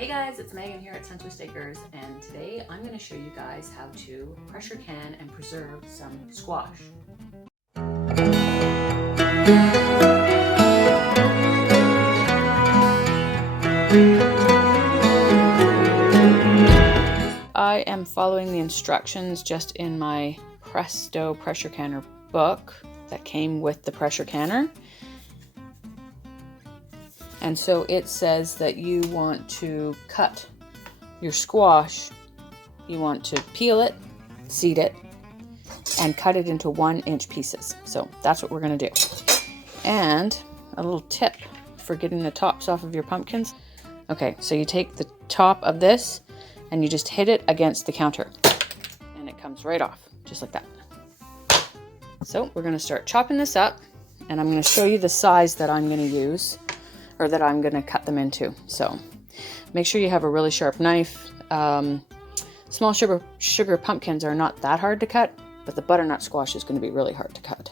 Hey guys, it's Megan here at Century Stakers, and today I'm going to show you guys how to pressure can and preserve some squash. I am following the instructions just in my Presto pressure canner book that came with the pressure canner. And so it says that you want to cut your squash, you want to peel it, seed it, and cut it into 1-inch pieces. So that's what we're going to do. And a little tip for getting the tops off of your pumpkins. Okay, so you take the top of this and you just hit it against the counter and it comes right off, just like that. So we're going to start chopping this up, and I'm going to show you the size that I'm going to use, or that I'm going to cut them into. So make sure you have a really sharp knife. Small sugar pumpkins are not that hard to cut, but the butternut squash is going to be really hard to cut.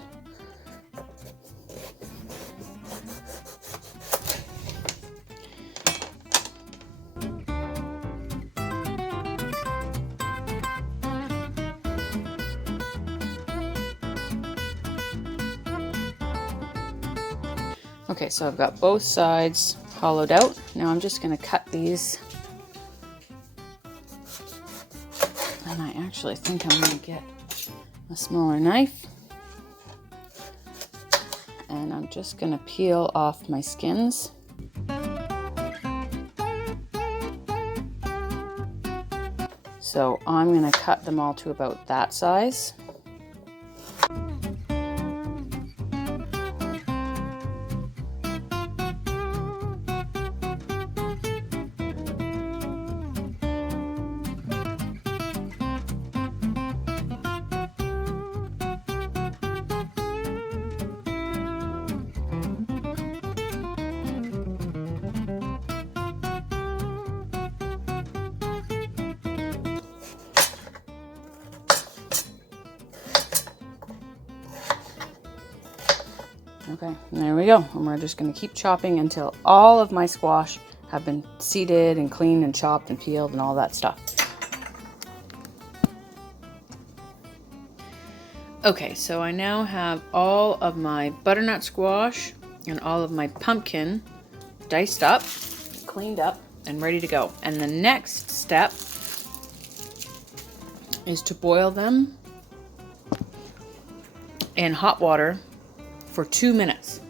Okay, so I've got both sides hollowed out. Now I'm just going to cut these. And I actually think I'm going to get a smaller knife. And I'm just going to peel off my skins. So I'm going to cut them all to about that size. Okay, and there we go. And we're just going to keep chopping until all of my squash have been seeded and cleaned and chopped and peeled and all that stuff. Okay, so I now have all of my butternut squash and all of my pumpkin diced up, cleaned up, and ready to go. And the next step is to boil them in hot water for 2 minutes.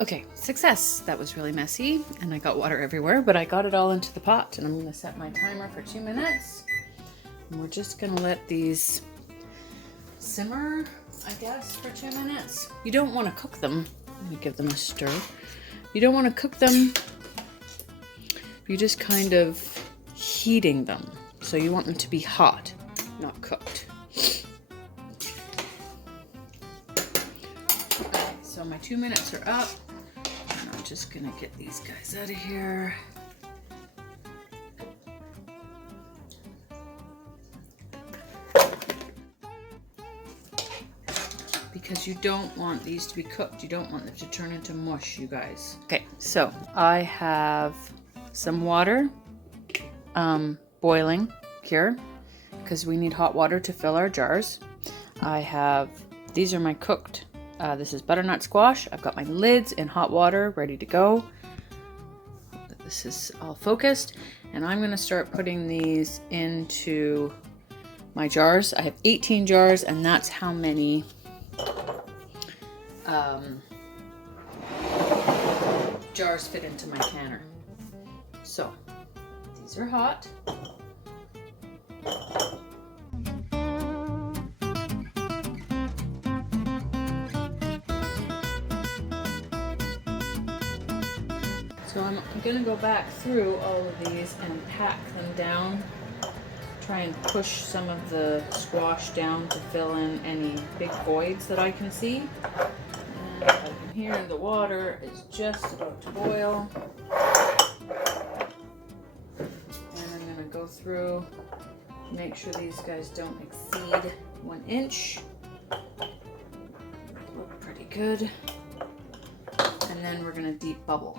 Okay, success. That was really messy and I got water everywhere, but I got it all into the pot, and I'm going to set my timer for 2 minutes. And we're just going to let these simmer, I guess, for 2 minutes. You don't want to cook them. Let me give them a stir. You don't want to cook them. You're just kind of heating them. So you want them to be hot, not cooked. Okay, so my 2 minutes are up, and I'm just gonna get these guys out of here. Because you don't want these to be cooked. You don't want them to turn into mush, you guys. Okay, so I have some water boiling here, because we need hot water to fill our jars. These are my cooked, this is butternut squash. I've got my lids in hot water ready to go. Hope that this is all focused. And I'm going to start putting these into my jars. I have 18 jars, and that's how many jars fit into my canner. So these are hot. So I'm going to go back through all of these and pack them down. Try and push some of the squash down to fill in any big voids that I can see. And I can hear the water is just about to boil. And I'm going to go through, make sure these guys don't exceed 1 inch. Look pretty good. And then we're gonna deep bubble.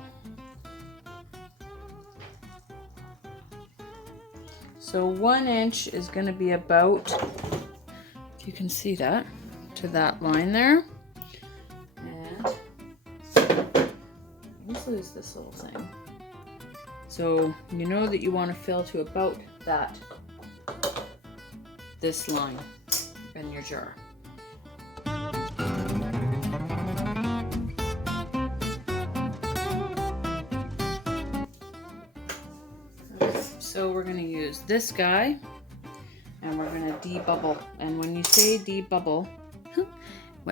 So 1 inch is gonna be about, if you can see that, to that line there. And let's lose this little thing. So you know that you want to fill to about this line in your jar. So we're going to use this guy and we're going to debubble. And when you say debubble,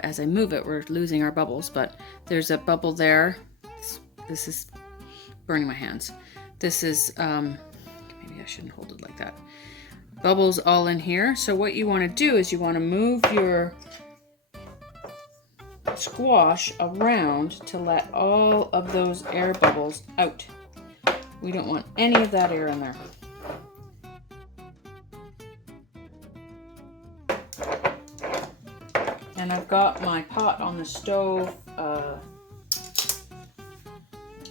as I move it, we're losing our bubbles, but there's a bubble there. This is burning my hands. This is, maybe I shouldn't hold it like that. Bubbles all in here. So what you want to do is you want to move your squash around to let all of those air bubbles out. We don't want any of that air in there. And I've got my pot on the stove,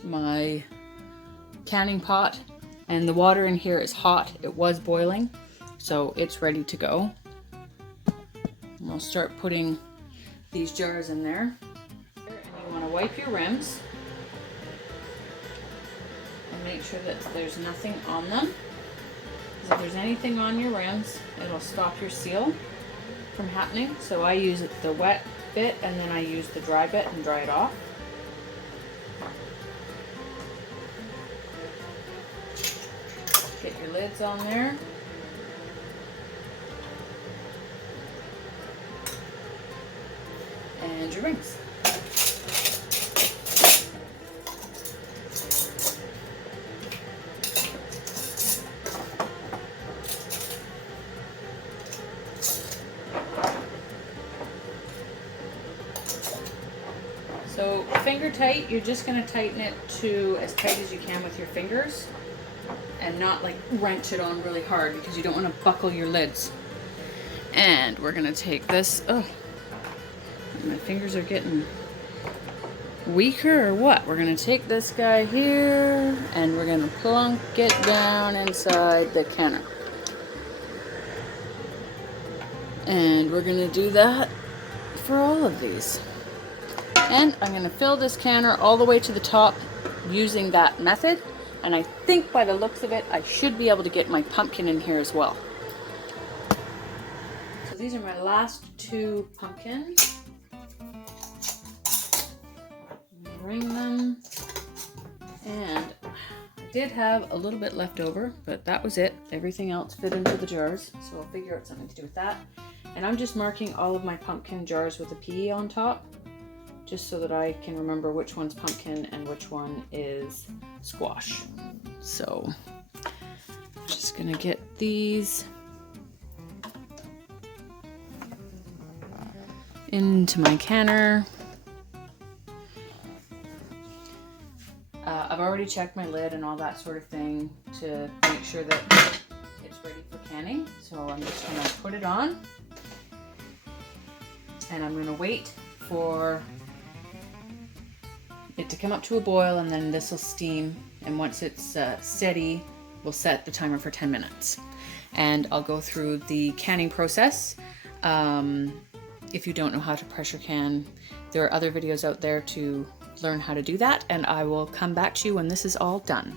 my canning pot, and the water in here is hot. It was boiling, so it's ready to go. And I'll start putting these jars in there. And you want to wipe your rims and make sure that there's nothing on them. Because if there's anything on your rims, it'll stop your seal from happening. So I use the wet bit and then I use the dry bit and dry it off. Get your lids on there. And your rings. So finger tight, you're just going to tighten it to as tight as you can with your fingers and not like wrench it on really hard because you don't want to buckle your lids. And we're going to take this, oh, my fingers are getting weaker or what? We're going to take this guy here and we're going to plunk it down inside the canner. And we're going to do that for all of these. And I'm going to fill this canner all the way to the top using that method. And I think by the looks of it, I should be able to get my pumpkin in here as well. So these are my last 2 pumpkins. Bring them. And I did have a little bit left over, but that was it. Everything else fit into the jars. So I'll figure out something to do with that. And I'm just marking all of my pumpkin jars with a P on top, just so that I can remember which one's pumpkin and which one is squash. So, just gonna get these into my canner. I've already checked my lid and all that sort of thing to make sure that it's ready for canning. So I'm just gonna put it on and I'm gonna wait for it to come up to a boil, and then this will steam, and once it's steady, we'll set the timer for 10 minutes. And I'll go through the canning process. If you don't know how to pressure can, there are other videos out there to learn how to do that, and I will come back to you when this is all done.